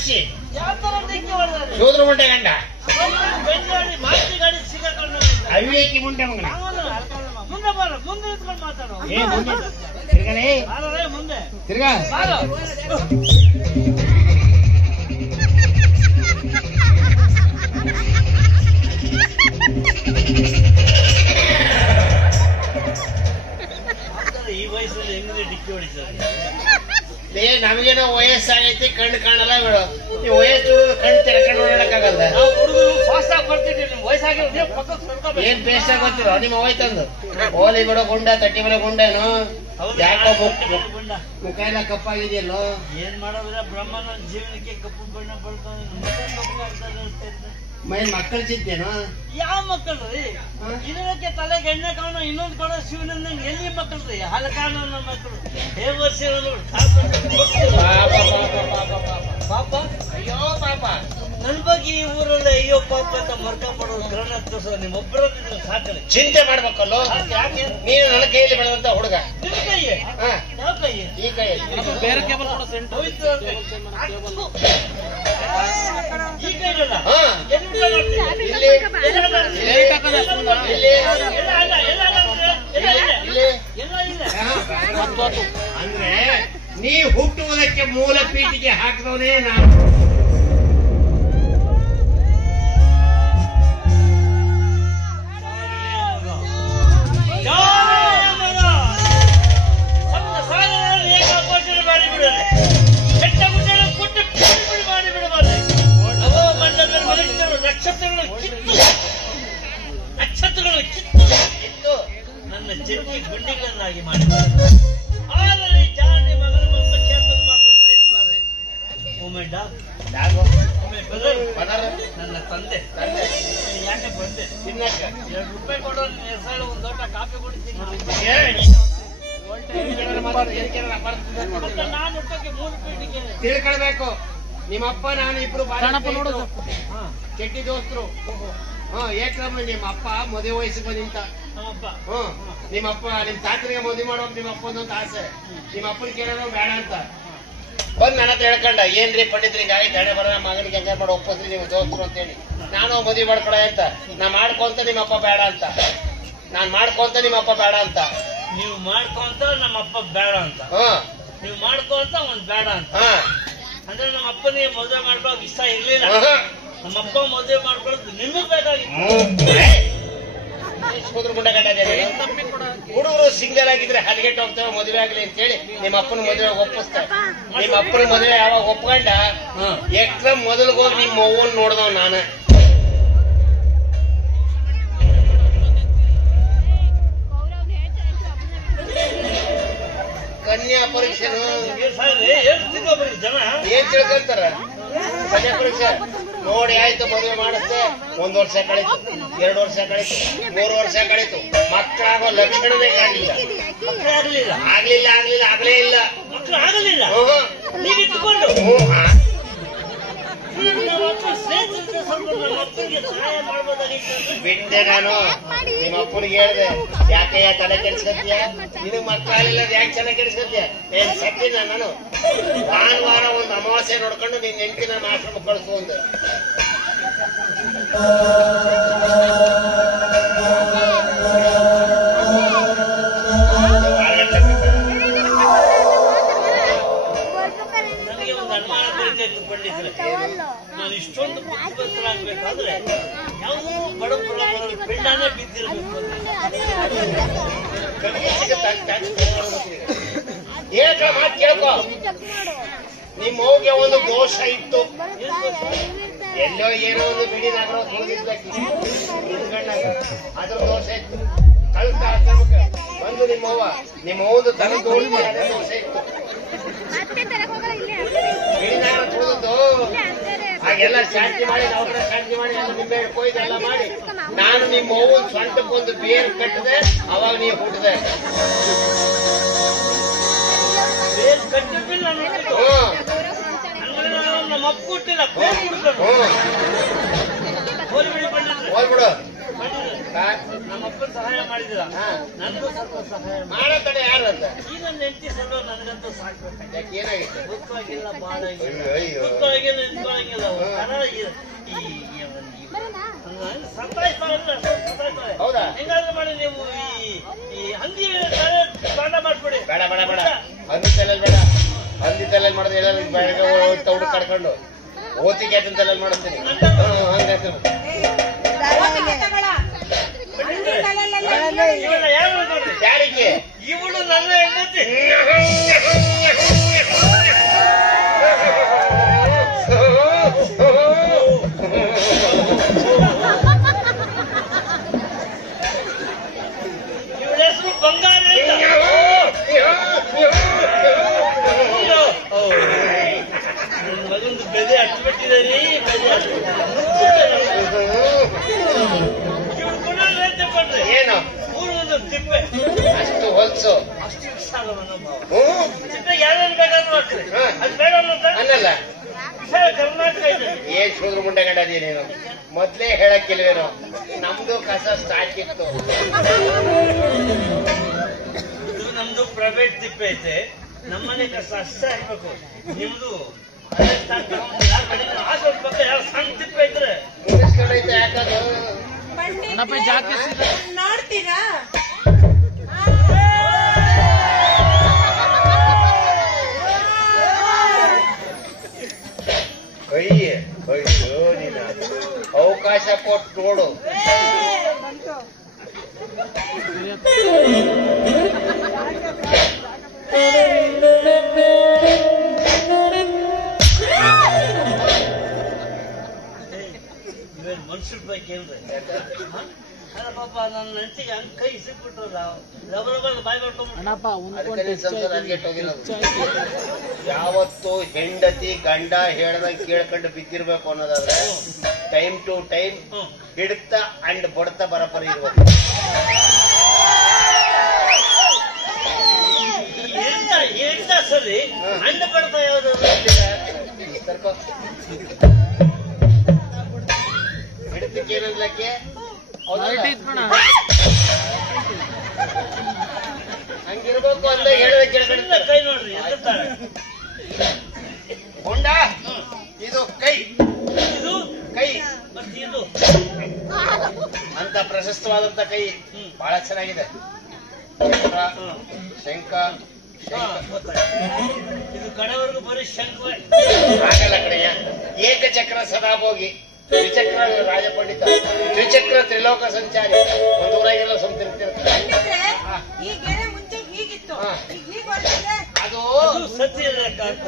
ಮಾಡಿಸಿ ಯಾವ ತರ ಡಿಕ್ಕಿ ಹೊಡೆದ ಶೂದ್ರ ಮುಂಡೆ ಗಂಡ ಬೆಂಗಳೂರು ಮಾತಿ ಗಾಡಿ ಸಿಗಕೊಂಡು ಅವಿವೇಕಿ ಮುಂಡೆ ಮಗನ ಮುಂದೆ ಬಾರ ಮುಂದೆ ನಿಂತ್ಕೊಂಡು ಮಾತಾಡೋ ತಿರ್ಗಲೇ ಮುಂದೆ ತಿರ್ಗಾ ಈ ವಯಸ್ಸಲ್ಲಿ ಹೆಂಗಿದೆ ಡಿಕ್ಕಿ ಹೊಡಿತಾರೆ ನಮಗೇನೋ ವಯಸ್ಸಾಗೈತಿ ಕಣ್ಣು ಕಾಣಲ್ಲ ಬಿಡು ನೀವು ವಯಸ್ಸು ಕಣ್ಣು ತೆರಕೊಂಡು ಓಡಾಡಕ್ಕಾಗಲ್ಲ ಹುಡುಗರು ಫಾಸ್ಟ್ ಆಗಿ ಬರ್ತಿದ್ವಿ ನಿಮ್ ವಯಸ್ಸಾಗಿರೋ ಏನ್ ಬೇಸ್ಟ್ ಆಗೋತಿರೋ ನಿಮ್ಮ ಹೋಯ್ತಂದು ಓಲಿ ಬಿಡೋ ಗುಂಡ ತಟ್ಟಿ ಬಿಡೋ ಗುಂಡೇನು ಯಾಕೋ ಮುಖ ಎಲ್ಲ ಕಪ್ಪಾಗಿದೆಯಲ್ಲೋ ಏನ್ ಮಾಡೋದ್ರ ಬ್ರಹ್ಮನ ಜೀವನಕ್ಕೆ ಕಪ್ಪು ಬಣ್ಣ ಬಳ್ತಾನೆ ಮೈ ಮಕ್ಕಳು ಚಿಂತೇನು ಯಾವ ಮಕ್ಕಳು ರೀ ಇದಕ್ಕೆ ತಲೆಗೆ ಎಣ್ಣೆ ಕಾಣೋ ಇನ್ನೊಂದು ಕೊಡೋ ಶಿವನಂದಂಗೆ ಎಲ್ಲಿ ಮಕ್ಕಳು ರೀ ಹಲಕಾನ ಮಕ್ಕಳು ವರ್ಷ ಪಾಪ ಅಯ್ಯೋ ಪಾಪ ನನ್ ಬಗ್ಗೆ ಈ ಊರಲ್ಲಿ ಅಯ್ಯೋ ಪಾಪ ಅಂತ ಮರ್ಕೊಂಡ್ಬಿಡೋದು ಗ್ರಹಣ ತೋರಿಸೋದು ನಿಮ್ಮೊಬ್ಬರೊಂದಿದ್ರೆ ಸಾಕಲಿ ಚಿಂತೆ ಮಾಡ್ಬೇಕಲ್ಲೋ ಯಾಕೆ ನೀನು ನನ್ನ ಕೈಯಲ್ಲಿ ಬೆಳೆದಂತ ಹುಡುಗ ನಿಮ್ ಕೈಯೇ ಯಾವ ಕೈಯೇ ಈ ಕೈಯಲ್ಲಿ ಬೇರೆ ಕೇಬಲ್ ಹೋಯ್ತು ಈ ಕೈಯಲ್ಲ ಅಂದ್ರೆ ನೀ ಹುಟ್ಟುವುದಕ್ಕೆ ಮೂಲ ಪೀಠಿಗೆ ಹಾಕಿದವನೇ ನಾನು ನಕ್ಷತ್ರಗಳು ಕಿತ್ತು ನನ್ನ ಜನ್ಮಿ ಗುಂಡಿಗಳನ್ನಾಗಿ ಮಾಡಿದ್ದಾರೆ ಆದರೆ ಜಾನಿ ಮಗನ ಮಕ್ಕಳ ಕ್ಷೇತ್ರದಲ್ಲಿ ಮಾತ್ರ ಸಹಿಸಲಾರೆ ಒಮ್ಮೆ ನನ್ನ ತಂದೆ ಯಾಕೆ ಬಂದೆ ₹2 ಕೊಡೋ ಹೆಸರು ಒಂದು ದೊಡ್ಡ ಕಾಫಿ ಕುಡಿತೀನಿ ನಾನು ಹುಟ್ಟಕ್ಕೆ 3 ಪೀಠಿಗೆ ತಿಳ್ಕೊಳ್ಬೇಕು ನಿಮ್ಮಪ್ಪ ನಾನು ಇಬ್ರು ಕೆಟ್ಟಿ ದೋಸ್ತರು ಏಕ್ರಮ್ ನಿಮ್ಮ ಅಪ್ಪ ಮದುವೆ ವಯಸ್ಸಿಗೆ ನಿಂತ ನಿಮ್ಮಪ್ಪ ನಿಮ್ ತಾತನಿಗೆ ಮದುವೆ ಮಾಡೋದು ನಿಮ್ಮ ಅಪ್ಪಂದೊಂದು ಆಸೆ ನಿಮ್ಮ ಅಪ್ಪನ ಕೇಳೋದು ಬೇಡ ಅಂತ ಬಂದ್ ನನ್ನ ಹತ್ರ ಹೇಳ್ಕೊಂಡ ಏನ್ರಿ ಪಂಡಿತ್ರಿ ಹಿಂಗಾಗಿ ತಡೆ ಬರ ಮಗನಿಗೆ ಹೆಂಗ ಮಾಡಿ ಒಪ್ಪದ್ರಿ ನೀವು ದೋಸ್ತರು ಅಂತ ಹೇಳಿ ನಾನು ಮದುವೆ ಮಾಡ್ಕೊಳ ಅಂತ ನಾ ಮಾಡ್ಕೊಂತ ನಿಮ್ಮಪ್ಪ ಬೇಡ ಅಂತ ನಾನ್ ಮಾಡ್ಕೊಂತ ನಿಮ್ಮಪ್ಪ ಬೇಡ ಅಂತ ನೀವು ಮಾಡ್ಕೊಂತ ನಮ್ಮಪ್ಪ ಬೇಡ ಅಂತ ನೀವು ಮಾಡ್ಕೊಂತ ಒಂದ್ ಬೇಡ ಅಂತ ಅಂದ್ರೆ ನಮ್ಮ ಅಪ್ಪನಿಗೆ ಮದುವೆ ಮಾಡ್ಕೊಳಕ್ ಇಷ್ಟ ಇರ್ಲಿಲ್ಲ ನಮ್ಮಪ್ಪ ಮದುವೆ ಮಾಡ್ಕೊಳ್ಳೋದು ನಿಮಗ್ ಬೇಕಾಗಿತ್ತು ಹುಡುಗರು ಸಿಂಗಲ್ ಆಗಿದ್ರೆ ಹದಗೆಟ್ಟು ಹೋಗ್ತೇವೆ ಮದುವೆ ಆಗ್ಲಿ ಅಂತ ಹೇಳಿ ನಿಮ್ಮ ಅಪ್ಪನ ಮದುವೆ ಒಪ್ಪಿಸ್ತಾರೆ ನಿಮ್ಮ ಅಪ್ಪನ ಮದುವೆ ಯಾವಾಗ ಒಪ್ಕೊಂಡ ಎಕ್ರಮ್ ಮೊದಲಿಗೆ ಹೋಗಿ ನಿಮ್ಮ ಅವ್ವನ್ ನೋಡ್ದವ್ ನಾನು ಕನ್ಯಾ ಪರೀಕ್ಷೆನು ಜನ ಏನ್ ತಿಳ್ಕೊಂತಾರ ಕನ್ಯಾ ಪರೀಕ್ಷೆ ನೋಡಿ ಆಯ್ತು ಮದುವೆ ಮಾಡಿಸ್ತೆ 1 ವರ್ಷ ಕಳೀತು 2 ವರ್ಷ ಕಳೀತು 3 ವರ್ಷ ಕಳೀತು ಮಕ್ಕಳಾಗೋ ಲಕ್ಷಣವೇ ಕಾಣಲಿಲ್ಲ ಆಗ್ಲೇ ಇಲ್ಲ ಮಕ್ಕಳು ಆಗಲಿಲ್ಲ ನೀವು ಇಟ್ಕೊಂಡು ಬಿಟ್ಟೆ ನಾನು ನಿಮ್ಮ ಅಪ್ಪನಿಗೆ ಹೇಳ್ದೆ ಯಾಕಯ್ಯ ತಲೆ ಕೆಡ್ಸ್ಕತ್ತೀಯ ನಿನಗ್ ಮಕ್ಕಳಿಲ್ಲ ಯಾಕೆ ತಲೆ ಕೆಡ್ಸ್ಕತ್ತೀಯ ಏನ್ ಸತ್ತಿನ ನಾನು ಭಾನುವಾರ ಒಂದು ಅಮಾವಾಸ್ಯೆ ನೋಡ್ಕೊಂಡು ನಿನ್ ಹೆಂಡತಿ ನನ್ನ ಆಶ್ರಮ ಕಳಿಸು ಒಂದು ನನಗೆ ಒಂದು ಅನುಮಾನ ಬರೀತಿತ್ತು ಪಂಡಿತರೆ ನಾನು ಇಷ್ಟೊಂದು ಬುದ್ಧಿವಂತರಾಗಬೇಕಾದ್ರೆ ಯಾವುದೋ ಬಡ ಪಿಂಡಾನೇ ಬಿದ್ದಿರಬೇಕು ಮಾತು ಕೇಳ್ಕೊ ನಿಮ್ಮ ಮೌಗೆ ಒಂದು ದೋಷ ಇತ್ತು ಎಲ್ಲೋ ಏನೋ ಒಂದು ಬಿಡಿ ನಗರ ಹೋಗಿರ್ಬೇಕು ಅದ್ರ ದೋಷ ಇತ್ತು ಕಳ್ತ ಬಂದು ನಿಮ್ಮ ಒಂದು ತಲೆ ದೋಷ ಇತ್ತು ಬಿಡಿ ನಗರ ತುಳಿದು ಹಾಗೆಲ್ಲ ಶಾಂತಿ ಮಾಡಿ ನಾವು ಕೂಡ ಶಾಂತಿ ಮಾಡಿ ನಿಂಬೆ ಕೊಯ್ದೆಲ್ಲ ಮಾಡಿ ನಾನು ನಿಮ್ಮ ಅವ್ವನ್ ಸ್ವಂತಕ್ಕೊಂದು ಬೇರು ಕಟ್ಟಿದೆ ಅವಾಗ ನೀವು ಹುಟ್ಟಿದೆ ನಮ್ಮ ಅಪ್ಪ ಹುಟ್ಟಿಲ್ಲ ಹೋಗ್ಬಿಡು ನಮ್ಮಪ್ಪನ ಸಹಾಯ ಮಾಡಿದಿರ ನನಗೂ ಸ್ವಲ್ಪ ಸಹಾಯ ಮಾಡೋ ಕಡೆ ಯಾರು ಅಂತ ಈ ನನ್ನ ಹೆಂಡತಿ ಸಲ ನನಗಂತೂ ಸಾಕ್ಬೇಕು. ಯಾಕೆ ಏನಾಗಿತ್ತು? ಗೊತ್ತಾಗಿಲ್ಲ, ಗೊತ್ತಾಗಿಲ್ಲ, ನಿಂತ್ಕೊಳಂಗಿಲ್ಲ. ಹೌದಾ? ಹೆಂಗಾದ್ರೂ ಮಾಡಿ ನೀವು ಈ ಹಂದಿ ಕಾಂಡ ಮಾಡ್ಬಿಡಿ. ಬೇಡ ಬೇಡ ಬೇಡ, ಹಂದಿ ತಲೆಯಲ್ಲಿ ಬೇಡ. ಹಂದಿ ತಲೆಯಲ್ಲಿ ಮಾಡಿದ್ರೆ ಎಲ್ಲ ಬೆಳಗ್ಗೆ ತೌಡು ಕಡ್ಕೊಂಡು ಓತಿಗೆ ಅದನ್ನ ತಲೆಯಲ್ಲಿ ಮಾಡಿಸ್ತೀನಿ. ಯಾರಿಗೆ? ಇವಳು ನನ್ನ ಹೆಂಡತಿ. ಇವಳ ಹೆಸರು ಬಂಗಾರ ಅಂತ. ನನ್ನ ಮಗಂದು ಬೆಲೆ ಹಚ್ಚಿಬಿಟ್ಟಿದ್ದೀರಿ. ಇವಳು ಗುಣ ಕೊಡ್ರಿ. ಏನು ಊರೊಂದು ತಿಪ್ಪೆ ಅಷ್ಟು ಹೊಲ್ಸು, ಅಷ್ಟು ವಿಶಾಲ ಮನೋಭಾವ. ತಿಪ್ಪೆ ಯಾರು ಬೇಕಾದ್ರೂ ಮಾಡ್ತೀರಿ, ಅದು ಬೇಡ ಅನ್ನಲ್ಲ. ವಿಶಾಲ ಕರ್ನಾಟಕ ಇದೆ. ಏನ್ ಶೂದ್ರ ಮುಂಡೆ ಗಂಡದಿ ನೀನು? ಮೊದ್ಲೇ ಹೇಳಕ್ಕಿಲ್ವೇನೋ, ನಮ್ದು ಕಸ ಸ್ಟಾಕ್ ಇತ್ತು. ಇದು ನಮ್ದು ಪ್ರೈವೇಟ್ ತಿಪ್ಪೆ ಐತೆ, ನಮ್ಮನೆ ಕಸ ಅಷ್ಟೇ ಹಾಕ್ಬೇಕು. ನಿಮ್ದು ಯಾರು ಸಣ್ಣ ತಿಪ್ಪೆ ಐತ್ರೆ ಮುಗಿಸ್ಕೊಂಡೈತೆ. ಯಾಕದು ನೋಡ್ತೀರಾ? ಅಯ್ಯೋ ನೀನ ಅವಕಾಶ ಕೊಟ್ಟು ನೋಡು. ಮನುಷ್ಯರ ಬಗ್ಗೆ ಅಲ್ಲ ಪಾಪ ನನ್ನ ನೆಂಟಿಗೆ ಹಂಗ ಕೈ ಸಿಕ್ಬಿಟ್ರಲ್ಲ, ರಬರಬಾದ್ ಬಾಯ್ ಯಾವತ್ತು ಹೆಂಡತಿ ಗಂಡ ಹೇಳ್ದಂಗೆ ಕೇಳ್ಕೊಂಡು ಬಿದ್ದಿರ್ಬೇಕು ಅನ್ನೋದಾದ್ರೆ ಟೈಮ್ ಟು ಟೈಮ್ ಹಿಡ್ತಾ ಅಂಡ್ ಬಡ್ತಾ ಬರಪರಿ ಇರ್ಬೇಕು. ಎಂತ ಸರಿ ಅಂಡ ಬಡ್ತಾ ಯಾವ್ದು ಸರ್ಕೋ ಹಿಡಿತಕ್ಕೆ ಏನಂದ್ಲಕ್ಕೆ ಹಂಗಿರ್ಬೇಕು ಅಂತ ಹೇಳಿದ ಕೇಳ್ಕೊಂಡು ಕೈ ನೋಡ್ರಿ ಎತ್ತಾಳೆ. ಹೊಂಡ ಇದು ಕೈ, ಇದು ಕೈ ಮತ್ತೆ ಇದು ಅಂತ ಪ್ರಶಸ್ತವಾದಂತ ಕೈ ಬಹಳ ಚೆನ್ನಾಗಿದೆ. ಶಂಕ ಇದು ಕಡೆವರೆಗೂ ಬರೀ ಶಂಕ ಆಗಲ್ಲ ಕಡೆಯ. ಏಕಚಕ್ರ ಸದಾಭೋಗಿ, ದ್ವಿಚಕ್ರ ರಾಜಪಂಡಿತ, ದ್ವಿಚಕ್ರ ತ್ರಿಲೋಕ ಸಂಚಾರಿ. ಒಂದು ಊರಾಗೆಲ್ಲ ಸುಮ್ತಿರ್ತಿರ್ತಾರೆ. ಈ ಗೆರೆ ಮುಂಚೆ ಹೀಗಿತ್ತು, ಅದು ಸತ್ಯ ಅಂತ